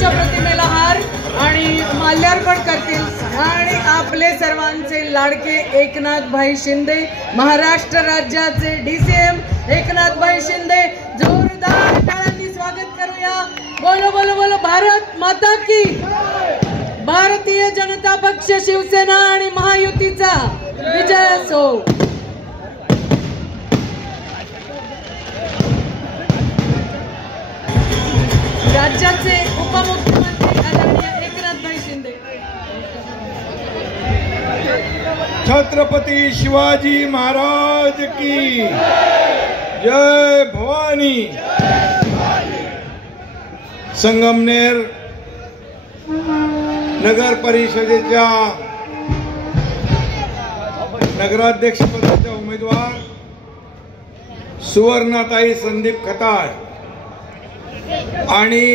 बापूंच्या प्रतिमेला हार आणि माल्यार्पण करतील आणि आपले सर्वांचे लाडके एकनाथभाई शिंदे, महाराष्ट्र राज्याचे DCM एकनाथभाई शिंदे, जोरदार टाळ्यांनी स्वागत करूया। बोलो बोलो बोलो भारत माता की, भारतीय जनता पक्ष, शिवसेना आणि महायुतीचा विजय असो। राज्याचे उपमुख्यमंत्री आदरणीय एकनाथभाई शिंदे। छत्रपती शिवाजी महाराज की जय भवानी। संगमनेर नगर परिषदेच्या नगराध्यक्ष पदाच्या उमेदवार सुवर्णाताई संदीप खताळ आणि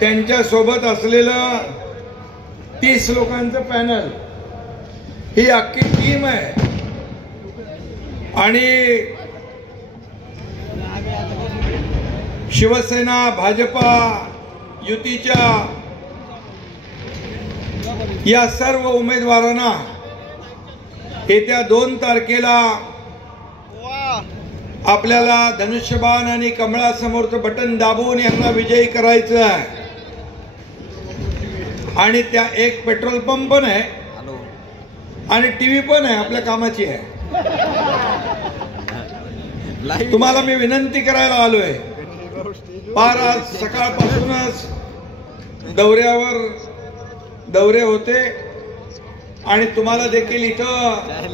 त्यांच्या सोबत असलेलं 30 लोकांचं पॅनल, ही अख्खी टीम आहे आणि शिवसेना भाजपा युतीच्या या सर्व उमेदवारांना येत्या 2 तारखेला आपल्याला धनुष्यबाण आणि कमळासमोरचं बटन दाबून यांना विजयी करायचं आहे। आणि त्या एक पेट्रोल पंप पण आहे आणि टीव्ही पण आहे, आपल्या कामाची आहे। तुम्हाला मी विनंती करायला आलोय, पार आज सकाळपासूनच दौरे होते आणि तुम्हाला देखील इथं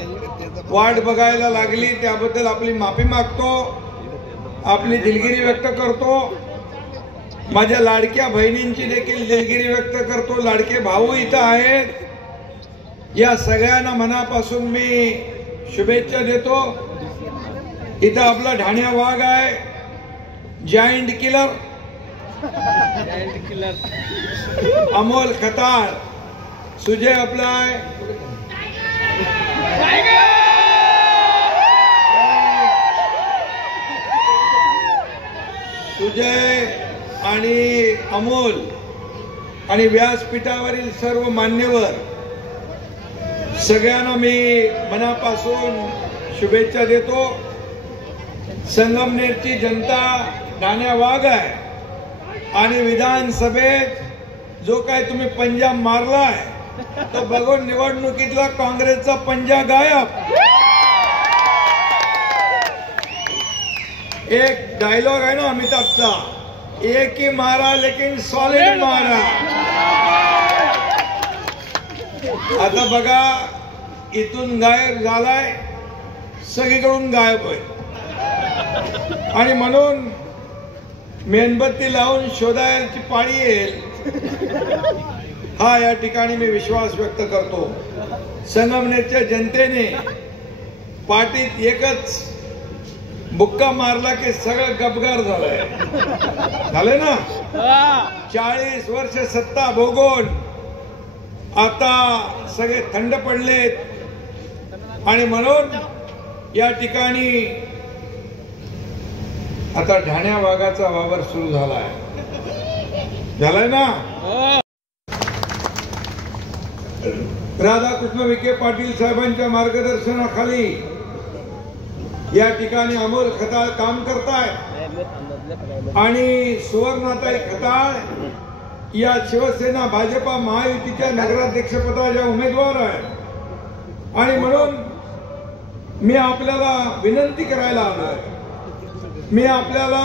वाट बघायला लागली, त्याबद्दल आपली माफी मागतो, आपली दिलगिरी व्यक्त करतो। माझ्या लाडक्या बहिणींची देखील दिलगिरी व्यक्त करतो, लाडके भाऊ इथं आहेत। या सगळ्यांना मनापासून मी शुभेच्छा देतो। इथं आपला ढाण्या वाघ आहे, जायंट किलर अमोल खताळ, सुजय आपला आहे, सुजय आणि अमोल आणि व्यासपीठावरील सर्व मान्यवर सगळ्यांना मी मनापासून शुभेच्छा देतो। संगमनेरची जनता ढाण्या वाघ आहे आणि विधानसभेत जो काय तुम्ही पंजा मारलाय तो बघून निवडणुकीतला काँग्रेसचा पंजा गायब। एक डायलॉग आहे ना अमिताभचा, एक ही मारा लेकिन सॉलिड मारा। आता बघा, इथून गायब झालाय, सगळीकडून गायब आहे आणि म्हणून मेणबत्ती लावून शोधायची पाळी येईल, हा या ठिकाणी मी विश्वास व्यक्त करतो। संगमनेरच्या जनतेने पाठीत एकच बुक्का मारला की सगळं गपगार झालंय ना। 40 वर्ष सत्ता भोगून आता सगळे थंड पडलेत आणि म्हणून या ठिकाणी आता ढाण्या वाघाचा वावर सुरू झालाय ना। राधाकृष्ण विखे पाटील साहेबांच्या मार्गदर्शनाखाली या ठिकाणी अमोल खताळ काम करतायत आणि सुवर्णाताई खताळ या शिवसेना भाजपा महायुतीच्या नगराध्यक्षपदाच्या उमेदवार आहेत आणि म्हणून मी आपल्याला विनंती करायला आलोय, मी आपल्याला